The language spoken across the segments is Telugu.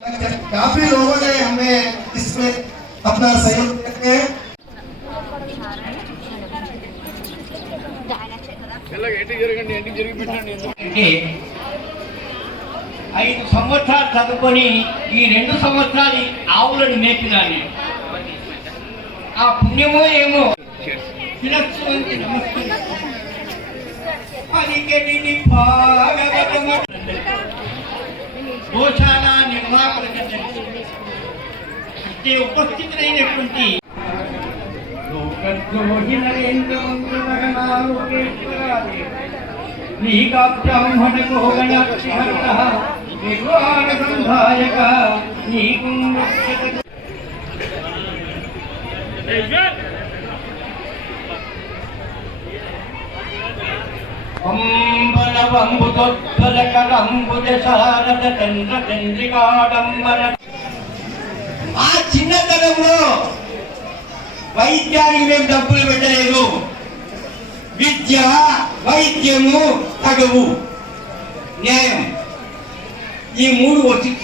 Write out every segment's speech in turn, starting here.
काफी लोगों ने हमें इसमें अपना सहयोग देते हैं అంటే ఐదు సంవత్సరాలు చదువుకొని ఈ రెండు సంవత్సరాలు ఆవులను మేపినాను ఆ పుణ్యమో ఏమో सेवा करत आहे ते उपस्थित नाही कोणती लोकद्रोही नरेंद्र मंगला लोकेश्वराले निहिकाप्याहन गोगणाक्षिहर्तः विभुवानसंधायकः निहिकुम्भस्य Um... గణాక్షిహర్త నిర్వాణ సంధాయక ఆ చిన్నతనంలో వైద్యానికి మేము డబ్బులు పెట్టలేదు. విద్య వైద్యము తగవు న్యాయం. ఈ మూడు వచ్చి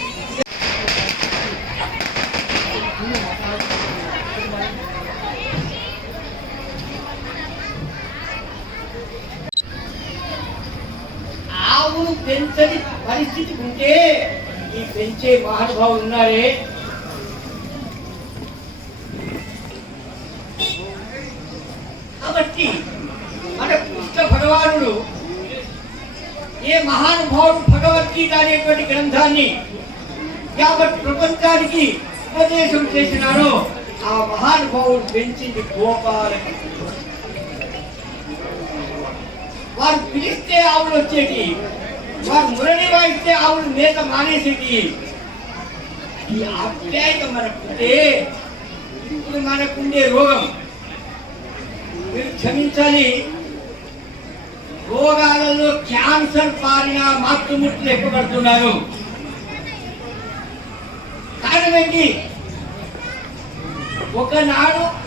బాబును పెంచని పరిస్థితి ఉంటే ఈ పెంచే మహానుభావులు ఉన్నారే కాబట్టి మన కృష్ణ భగవానుడు ఏ మహానుభావుడు భగవద్గీత అనేటువంటి గ్రంథాన్ని యావత్ ప్రపంచానికి ఉపదేశం చేసినారో ఆ మహానుభావుడు పెంచింది గోపాలకి. వారు పిలిస్తే ఆవులు వచ్చేటి వారు మురళి వాయిస్తే ఆవులు మేత మానేసేటి ఈ ఆప్యాయత మనకుంటే ఇప్పుడు మనకుండే రోగం. మీరు క్షమించాలి. రోగాలలో క్యాన్సర్ పారిన మాతృమూర్తులు ఎక్కువ పడుతున్నారు. కారణం ఒకనాడు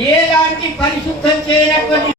ఏలాంటి పరిశుద్ధం చేయనటువంటి